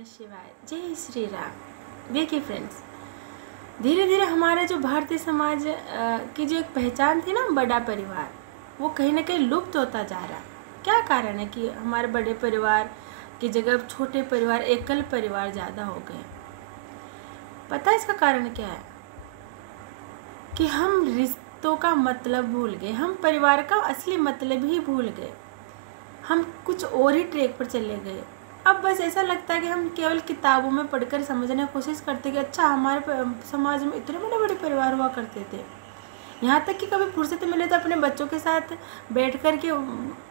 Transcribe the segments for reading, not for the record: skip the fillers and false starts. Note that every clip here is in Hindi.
नमः शिवाय, जय श्री राम। देखिए फ्रेंड्स, धीरे धीरे हमारे जो भारतीय समाज की जो एक पहचान थी ना, बड़ा परिवार, वो कहीं ना कहीं लुप्त होता जा रहा है। क्या कारण है कि हमारे बड़े परिवार की जगह छोटे परिवार, एकल परिवार ज़्यादा हो गए? पता है इसका कारण क्या है? कि हम रिश्तों का मतलब भूल गए, हम परिवार का असली मतलब ही भूल गए, हम कुछ और ही ट्रैक पर चले गए। अब बस ऐसा लगता है कि हम केवल किताबों में पढ़कर समझने की कोशिश करते कि अच्छा हमारे समाज में इतने बड़े बड़े परिवार हुआ करते थे। यहाँ तक कि कभी फुर्सत मिले तो अपने बच्चों के साथ बैठ कर के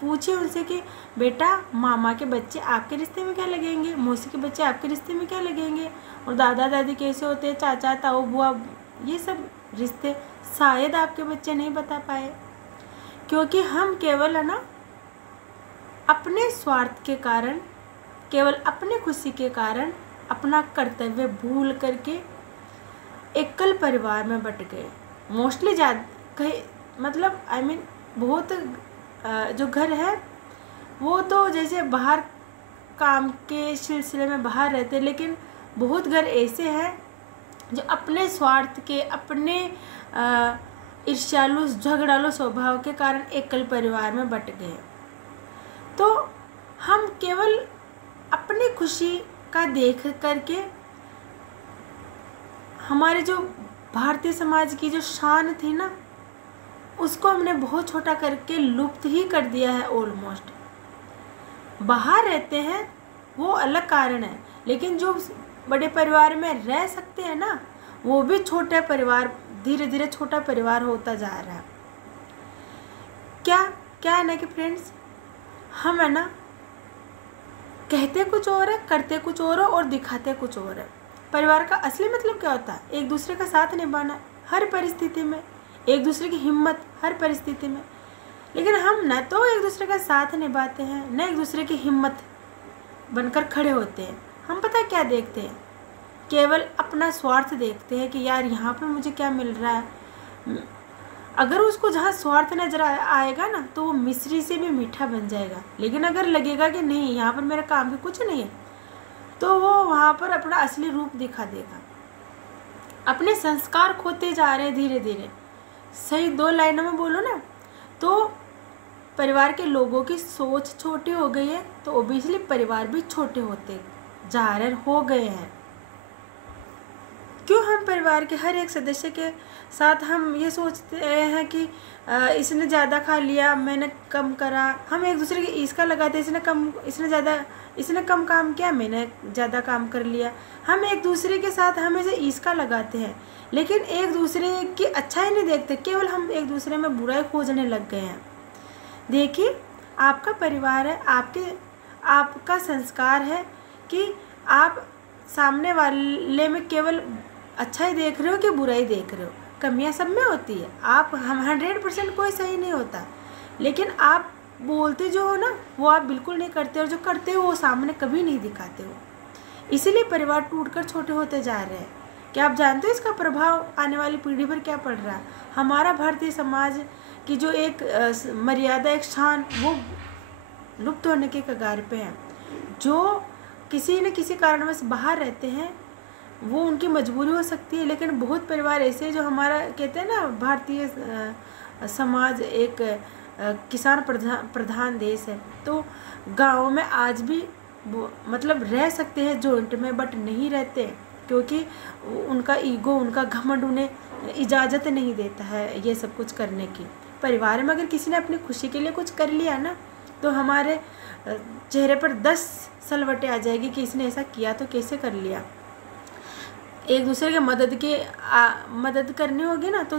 पूछिए उनसे कि बेटा, मामा के बच्चे आपके रिश्ते में क्या लगेंगे, मौसी के बच्चे आपके रिश्ते में क्या लगेंगे, और दादा दादी कैसे होते हैं, चाचा ताऊ बुआ, ये सब रिश्ते शायद आपके बच्चे नहीं बता पाए, क्योंकि हम केवल है ना अपने स्वार्थ के कारण, केवल अपने खुशी के कारण अपना कर्तव्य भूल करके एकल परिवार में बट गए। मोस्टली ज़्यादा कहीं मतलब बहुत जो घर है वो तो जैसे बाहर काम के सिलसिले में बाहर रहते हैं, लेकिन बहुत घर ऐसे हैं जो अपने स्वार्थ के, अपने ईर्ष्यालु झगड़ालू स्वभाव के कारण एकल परिवार में बट गए। तो हम केवल अपनी खुशी का देख करके हमारे जो भारतीय समाज की जो शान थी ना, उसको हमने बहुत छोटा करके लुप्त ही कर दिया है ऑलमोस्ट। बाहर रहते हैं वो अलग कारण है, लेकिन जो बड़े परिवार में रह सकते हैं ना, वो भी छोटे परिवार, धीरे धीरे छोटा परिवार होता जा रहा है। क्या है ना कि फ्रेंड्स, हम है ना कहते कुछ और है, करते कुछ और है और दिखाते कुछ और है। परिवार का असली मतलब क्या होता है? एक दूसरे का साथ निभाना हर परिस्थिति में, एक दूसरे की हिम्मत हर परिस्थिति में। लेकिन हम न तो एक दूसरे का साथ निभाते हैं, न एक दूसरे की हिम्मत बनकर खड़े होते हैं। हम पता क्या देखते हैं? केवल अपना स्वार्थ देखते हैं कि यार यहाँ पर मुझे क्या मिल रहा है। अगर उसको जहाँ स्वार्थ नजर आएगा ना, तो वो मिश्री से भी मीठा बन जाएगा। लेकिन अगर लगेगा कि नहीं, यहाँ पर मेरा काम भी कुछ नहीं है, तो वो वहाँ पर अपना असली रूप दिखा देगा। अपने संस्कार खोते जा रहे हैं धीरे धीरे। सही दो लाइनों में बोलो ना, तो परिवार के लोगों की सोच छोटी हो गई है, तो ओबियसली परिवार भी छोटे होते जा रहे हो गए हैं। क्यों हम परिवार के हर एक सदस्य के साथ हम ये सोचते हैं कि इसने ज़्यादा खा लिया, मैंने कम करा। हम एक दूसरे की ईर्ष्या लगाते हैं, इसने कम काम किया, मैंने ज़्यादा काम कर लिया। हम एक दूसरे के साथ हमेशा ईर्ष्या लगाते हैं, लेकिन एक दूसरे की अच्छाई नहीं देखते, केवल हम एक दूसरे में बुराई खोजने लग गए हैं। देखिए, आपका परिवार है, आपका संस्कार है कि आप सामने वाले में केवल अच्छाई देख रहे हो कि बुराई देख रहे हो। कमियां सब में होती है, हम 100% कोई सही नहीं होता, लेकिन आप बोलते जो हो ना, वो आप बिल्कुल नहीं करते, और जो करते हो वो सामने कभी नहीं दिखाते हो। इसीलिए परिवार टूटकर छोटे होते जा रहे हैं। क्या आप जानते हो इसका प्रभाव आने वाली पीढ़ी पर क्या पड़ रहा है? हमारा भारतीय समाज की जो एक मर्यादा, एक शान, वो लुप्त होने के कगार पे है। जो किसी न किसी कारणवश बाहर रहते हैं, वो उनकी मजबूरी हो सकती है, लेकिन बहुत परिवार ऐसे हैं जो हमारा कहते हैं ना, भारतीय समाज एक किसान प्रधान देश है। तो गाँव में आज भी मतलब रह सकते हैं जॉइंट में, बट नहीं रहते, क्योंकि उनका ईगो, उनका घमंड उन्हें इजाज़त नहीं देता है ये सब कुछ करने की। परिवार में अगर किसी ने अपनी खुशी के लिए कुछ कर लिया ना, तो हमारे चेहरे पर 10 सलवटें आ जाएगी कि इसने ऐसा किया तो कैसे कर लिया। एक दूसरे के मदद करनी होगी ना, तो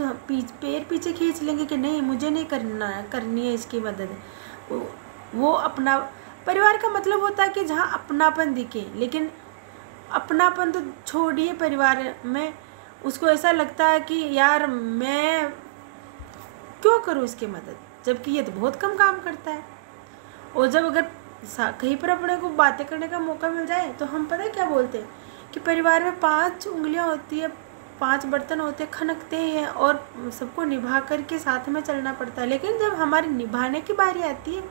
पैर पीछे खींच लेंगे कि नहीं, मुझे नहीं करनी है इसकी मदद। वो अपना परिवार का मतलब होता है कि जहाँ अपनापन दिखे, लेकिन अपनापन तो छोड़िए, परिवार में उसको ऐसा लगता है कि यार मैं क्यों करूँ इसकी मदद, जबकि ये तो बहुत कम काम करता है। और जब अगर कहीं पर अपने को बातें करने का मौका मिल जाए, तो हम पता है क्या बोलते हैं कि परिवार में 5 उंगलियां होती है, 5 बर्तन होते हैं, खनकते हैं, और सबको निभा करके साथ में चलना पड़ता है। लेकिन जब हमारी निभाने की बारी आती है,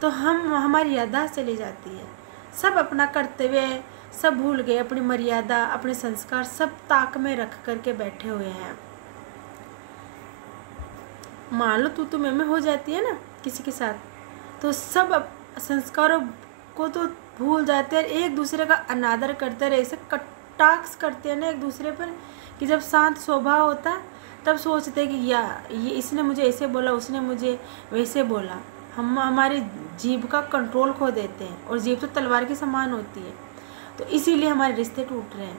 तो हमारी याददाश्त चली जाती है। सब अपना कर्तव्य सब भूल गए, अपनी मर्यादा, अपने संस्कार सब ताक में रख करके बैठे हुए हैं। मान लो तू मैं हो जाती है ना किसी के साथ, तो सब संस्कारों को तो भूल जाते हैं, एक दूसरे का अनादर करते रहे, ऐसे कटाक्ष करते हैं ना एक दूसरे पर कि जब शांत स्वभाव होता तब सोचते हैं कि ये इसने मुझे ऐसे बोला, उसने मुझे वैसे बोला। हम हमारी जीभ का कंट्रोल खो देते हैं, और जीभ तो तलवार के समान होती है, तो इसीलिए हमारे रिश्ते टूट रहे हैं।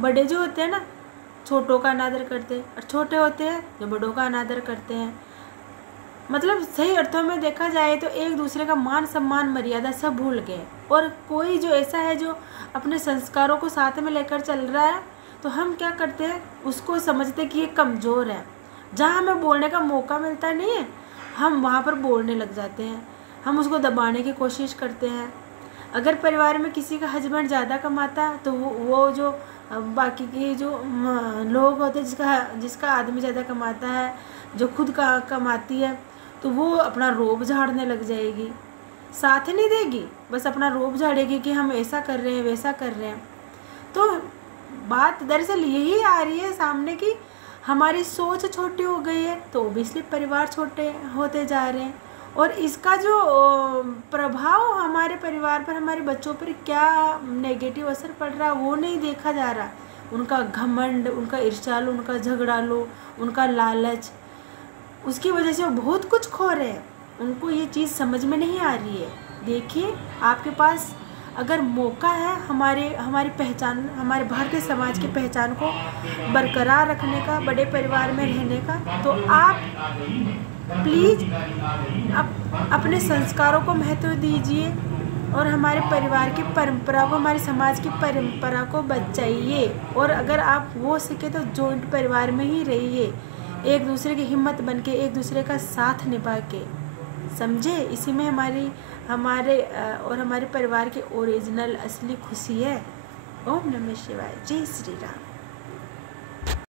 बड़े जो होते हैं ना छोटों का अनादर करते हैं, और छोटे होते हैं जो बड़ों का अनादर करते हैं। मतलब सही अर्थों में देखा जाए तो एक दूसरे का मान सम्मान मर्यादा सब भूल गए। और कोई जो ऐसा है जो अपने संस्कारों को साथ में लेकर चल रहा है, तो हम क्या करते हैं, उसको समझते कि ये कमज़ोर है। जहाँ हमें बोलने का मौका मिलता नहीं है, हम वहाँ पर बोलने लग जाते हैं, हम उसको दबाने की कोशिश करते हैं। अगर परिवार में किसी का हस्बैंड ज़्यादा कमाता है, तो वो जो बाकी के जो लोग होते हैं, जिसका आदमी ज़्यादा कमाता है, जो खुद का कमाती है, तो वो अपना रोब झाड़ने लग जाएगी, साथ नहीं देगी, बस अपना रोब झाड़ेगी कि हम ऐसा कर रहे हैं वैसा कर रहे हैं। तो बात दरअसल यही आ रही है सामने की हमारी सोच छोटी हो गई है, तो ओबियसली परिवार छोटे होते जा रहे हैं। और इसका जो प्रभाव हमारे परिवार पर, हमारे बच्चों पर क्या नेगेटिव असर पड़ रहा है वो नहीं देखा जा रहा। उनका घमंड, उनका ईर्ष्यालु, उनका झगड़ालू, उनका लालच, उसकी वजह से वो बहुत कुछ खो रहे हैं। उनको ये चीज़ समझ में नहीं आ रही है। देखिए, आपके पास अगर मौका है हमारी पहचान, हमारे भारतीय समाज की पहचान को बरकरार रखने का, बड़े परिवार में रहने का, तो आप प्लीज़ अपने संस्कारों को महत्व दीजिए और हमारे परिवार की परंपरा को, हमारे समाज की परंपरा को बचाइए। और अगर आप हो सके तो जॉइंट परिवार में ही रहिए, एक दूसरे की हिम्मत बन के, एक दूसरे का साथ निभा के, समझे। इसी में हमारे और हमारे परिवार की ओरिजिनल असली खुशी है। ओम नमः शिवाय। जय श्री राम।